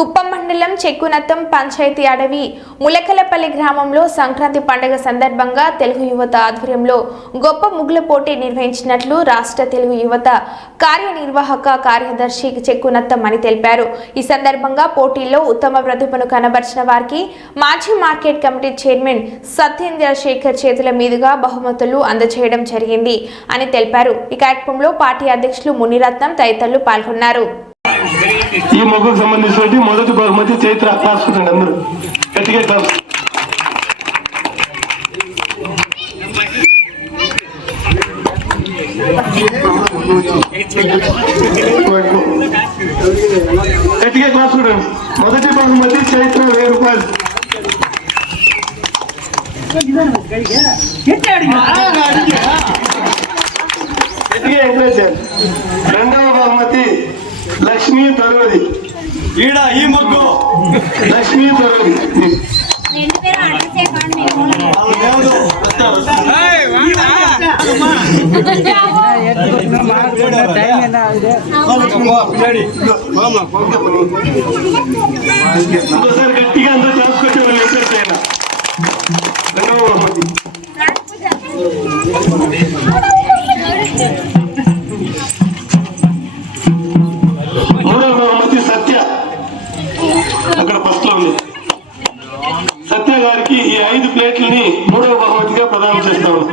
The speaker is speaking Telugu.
కుప్పం మండలం చెక్కునత్తం పంచాయతీ అడవి ములకలపల్లి గ్రామంలో సంక్రాంతి పండుగ సందర్భంగా తెలుగు యువత ఆధ్వర్యంలో గొప్ప ముగ్గుల పోటీ నిర్వహించినట్లు రాష్ట్ర తెలుగు యువత కార్యనిర్వాహక కార్యదర్శి చెక్కునత్తం అని తెలిపారు. ఈ సందర్భంగా పోటీల్లో ఉత్తమ ప్రతిభను కనబర్చిన వారికి మాజీ market committee chairman Satyendra Shekhar చేతుల మీదుగా బహుమతులు అందజేయడం జరిగింది అని తెలిపారు. ఈ కార్యక్రమంలో పార్టీ అధ్యక్షులు మునిరత్నం తదితరులు పాల్గొన్నారు. ఈ మొగ్గుకు సంబంధించిన మొదటి బహుమతి చైత్ర రాసుకుంటండి అందరూ గట్టిగా క్లాస్. గట్టిగా క్లాస్ చూడండి. మొదటి బహుమతి చైత్ర 1000 రూపాయలు. గట్టిగా ఎంకరేజ్ చేయండి. రెండవ బహుమతి లక్ష్మీ తరువది. ఈడ ఈ మొగ్గు లక్ష్మీ తరువది. ఇంకోసారి గట్టిగా అందరూ చేసుకొచ్చే వాళ్ళు ఎంకరేజ్ చేయాలి. రెండవ బహుమతి సత్య అక్కడ ఫస్ట్ లో ఉంది. సత్య గారికి ఈ 5 ప్లేట్లని 3వ బహుమతిగా ప్రదానం చేస్తా ఉన్నాం.